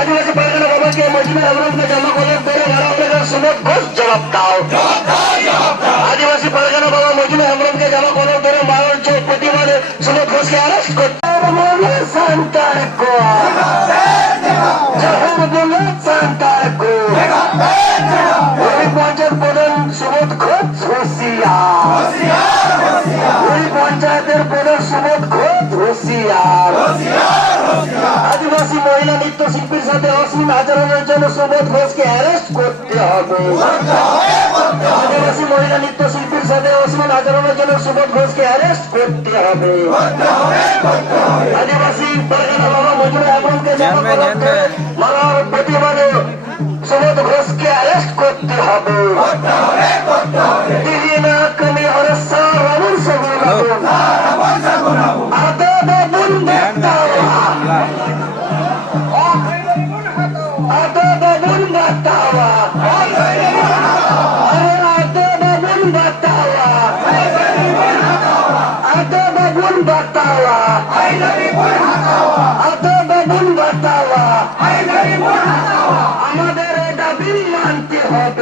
আদিবাসী পারগানা বাবাকে মজনু আজমকে জমা করে বেড়ে ঘর সুমত ঘোষ জবাব দাও। আদিবাসী পারগানা বাবা মজনু আজমকে জমা করে বেড়ে মারণ চোখ প্রতিবাদে সুমত ঘোষকে অ্যারেস্ট করতে Santar ko, jahar bolo Santar ko. Oi panchayat pradhan Sumot Ghosh hosiyar. Oi panchayater pradhan Sumot Ghosh hosiyar. আদিবাসী মহিলা নৃত্য শিল্পীর সাথে অশ্লীল আচরণের জন্য সুমত ঘোষকে অ্যারেস্ট করতে হবে। আদিবাসী মহিলা নৃত্য শিল্পীর সাথে অশ্লীল আচরণের জন্য সুমত ঘোষকে অ্যারেস্ট করতে হবে। আদিবাসী পারগানা বাবা মজনু আজমকে মারার প্রতিবাদে সুমত ঘোষকে অ্যারেস্ট করতে হবে। দিল্লি না কমি আর সারাবন সগুনাবন আদা বাবুন বাতাওয়া আদা বাবুন বাতাওয়া আরে আদা বাবুন বাতাওয়া আদা বাবুন বাতাওয়া আদা বাবুন বাতাওয়া আমাদের দাবি মানতে হবে।